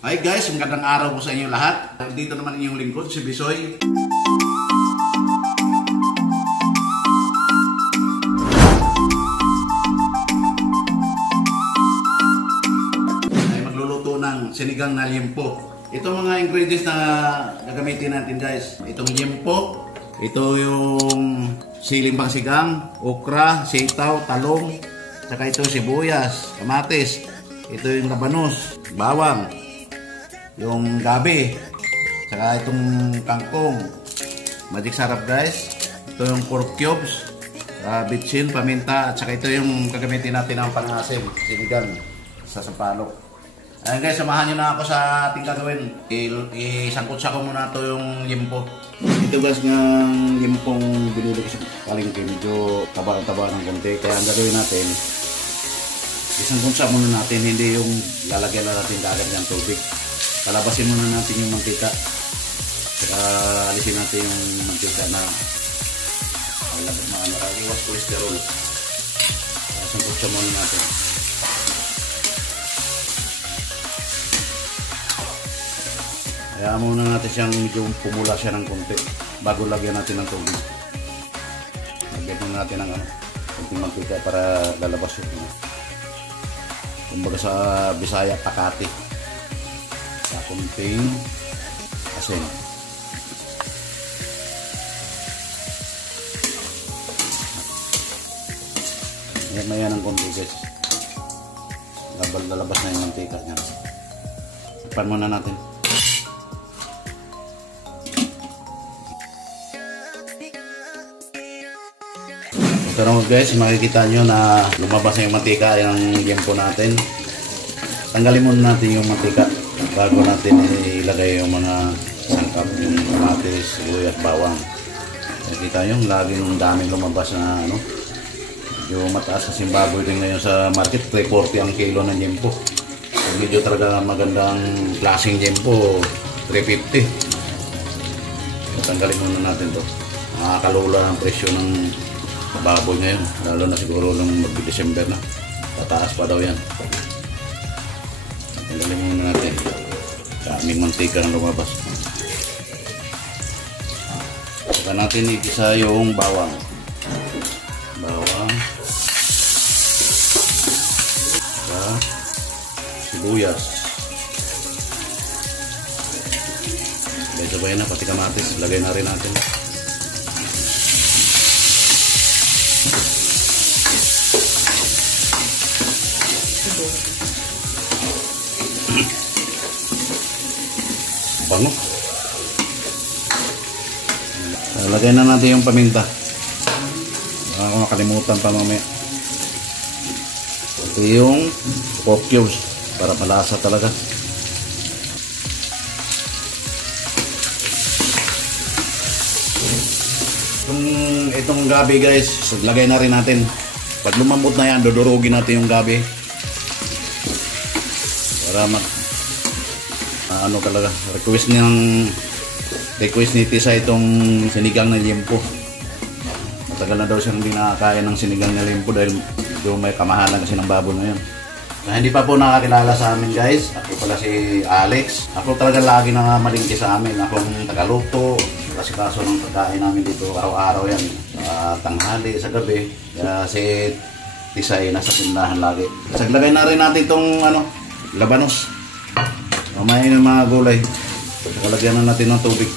Hi guys, magandang araw po sa inyo lahat. Dito naman inyong lingkod, si Bisoy. Ay magluluto ng sinigang na liempo. Ito mga ingredients na gagamitin natin guys. Itong liempo, ito yung siling pangsigang, okra, sitaw, talong, saka ito sibuyas, kamatis, ito yung labanos, bawang, yung gabi, saka itong kangkong, magic sarap guys. Ito yung pork cubes, bitchin, paminta, at saka ito yung gagamitin natin ng pangasim, sinigang sa sampalok. Ayan guys, samahan nyo na ako sa ating gagawin. Isangkutsa ko muna ito yung liempo. Ito guys ng liempong binili ko sa palengke, medyo taba-taba ng konti. Kaya ang gagawin natin, isangkutsa muna natin, hindi yung lalagyan na natin agad ng tubig. Palabasin muna natin yung mantika. Saka alisin natin yung mantika na iwas kolesterol. Isangkutsa muna natin. Kaya muna natin siyang medyo pumula siya ng konti bago lagyan natin ng tubig. Lagyan muna natin ng konting mantika para lalabas yun. Kumbaga sa Bisaya, pakati. Sa konting asin. Ayan na yan ang konti guys. Lalabas na yung mantika niya. Ipan muna natin. Ito naman guys, makikita nyo na lumabas na yung mantika, yung liempo natin. Tanggalin muna natin yung mantika bago natin ilagay yung mga sangkap, yung kamatis, sibuyas, bawang. Nakikita nyo, lagi yung daming lumabas na yung mataas sa Zimbabwe din ngayon sa market, 340 ang kilo ng liempo. So, medyo talaga magandang klaseng liempo, 350. So, tanggalin muna natin to. Nakakalula ang presyo ng baboy ngayon, lalo na siguro nung mag-December na, tataas pa daw yan. Tanggalin muna natin. Daming mantika na lumabas. Saka natin igisa yung bawang. Saka sibuyas. Sabay na, pati kamatis. Lagay na rin natin. Bango. Lagay na natin yung paminta. Baka ko makalimutan pa mamaya. Ito yung pork cubes para malasa talaga. Itong gabi guys, lagay na rin natin. Pag lumambot na yan, dudurugin natin yung gabi. Para talaga, request ni Tisa itong sinigang na liempo. Matagal na daw siyang hindi nakakain ng sinigang na liempo dahil may kamahalan kasi ng baboy ngayon. Hindi pa po nakakilala sa amin guys, ako pala si Alex. Ako talaga lagi na malingki sa amin. Akong tagaluto, kasi kaso ng pagkain namin dito araw-araw yan. Sa tanghali, sa gabi. Kaya si Tisa ay nasa tindahan lagi. Saglagay na rin natin itong labanos. Mamaya ng mga gulay. Kalagyan na natin ng tubig.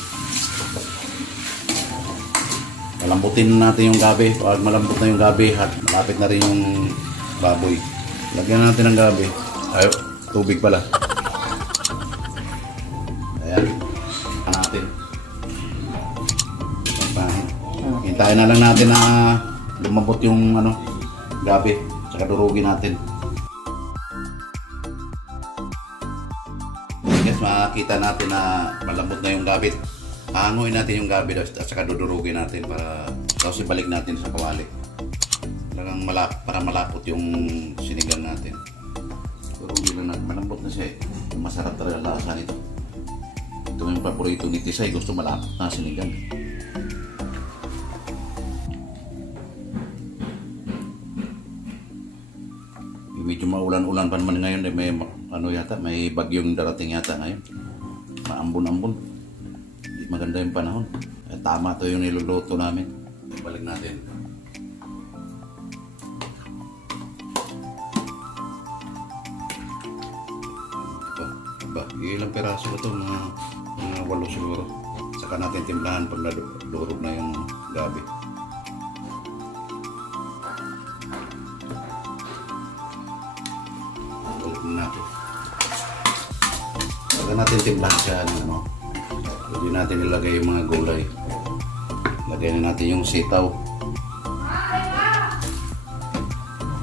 Malambutin natin yung gabi. Pag malambot na yung gabi, malapit na rin yung baboy. Lagyan natin ng gabi. Ay, tubig pala. Ayan. Natin. Hintayin na lang natin na lumambot yung gabi. Tsaka durugin natin. Makikita natin na malambot na yung gabi. Hanguin natin yung gabi at saka dudurugin natin para tapos ibalik natin sa kawali. Talagang para malapot yung sinigang natin. Durugin lang natin. Malambot na siya. Masarap talaga lasa nito. Ito yung paborito ni Tisay. Gusto malapot na sinigang. medyo maulan-ulan pa naman ngayon, may ano yata, may bagyong darating yata ngayon. Maambon-ambon. Hindi maganda yung panahon. Tama to yung niluluto namin. Balik natin. Ilang peraso ba ito? Mga 8 siguro. Saka natin timplahan pag nadurog na yung gabi. Balik na natin. Saka natin timplahan siya. Pwede natin ilagay yung mga gulay. Lagay na natin yung sitaw.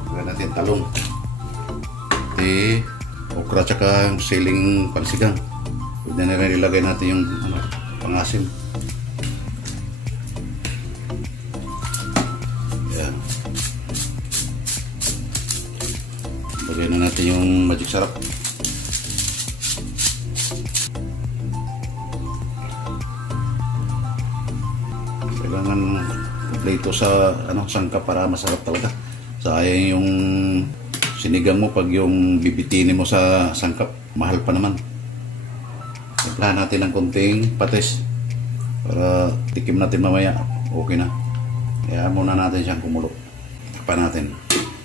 Lagay natin talong. Okra tsaka yung siling pansigang. Pwede na rin ilagay natin yung pangasim. Ayan. Lagay na natin yung magic sarap. Kailangan kompleto sa sangkap para masarap talaga. Sayang yung sinigang mo pag yung bibitinin mo sa sangkap, mahal pa naman. Timplahan natin ng konting patis para tikim natin mamaya. Okay na. Kaya muna natin siyang kumulo. Takpan natin.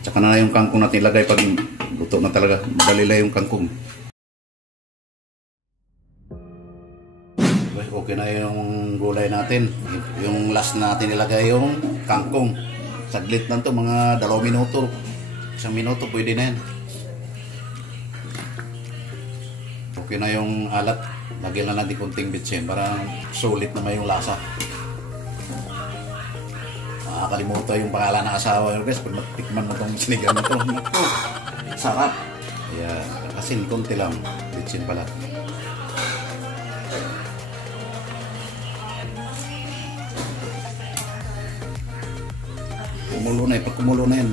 Tsaka na yung kangkong natin ilagay pag luto na talaga. Madali lang yung kangkong. Okay na yung gulay natin. Yung last natin ilagay yung kangkong. Saglit lang to, mga 2 minuto. 1 minuto pwede na yan. Okay na yung alat. Lagyan na natin konting bitsin para sulit naman yung lasa. Nakakalimutan yung pangalan ng asawa. Guys, pag natikman mo itong sinigang na ito, sarap. Ayan, asin konti lang. Bitsin pala. Kumulo na, pag kumulo na yan.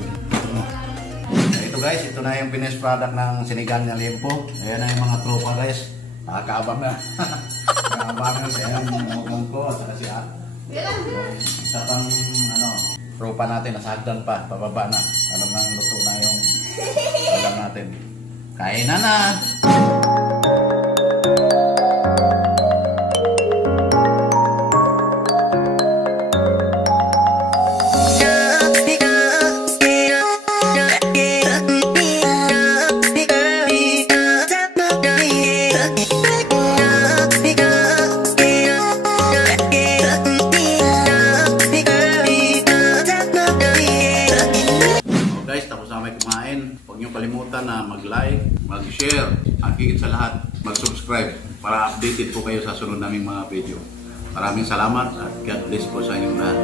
Ito guys, ito na yung finished product ng sinigang na liempo. Ayan na yung mga tropa guys. Nakakaabang na. Nakakaabang na siya yung mukong ko at saka siya. Isa pang tropa natin, nasagdan pa, pababa na. Alam na luto na yung alam natin. Kain na! Huwag niyo kalimutan na mag-like, mag-share, at higit sa lahat, mag-subscribe para updated po kayo sa sunod naming mga video. Maraming salamat at God bless po sa inyong lahat.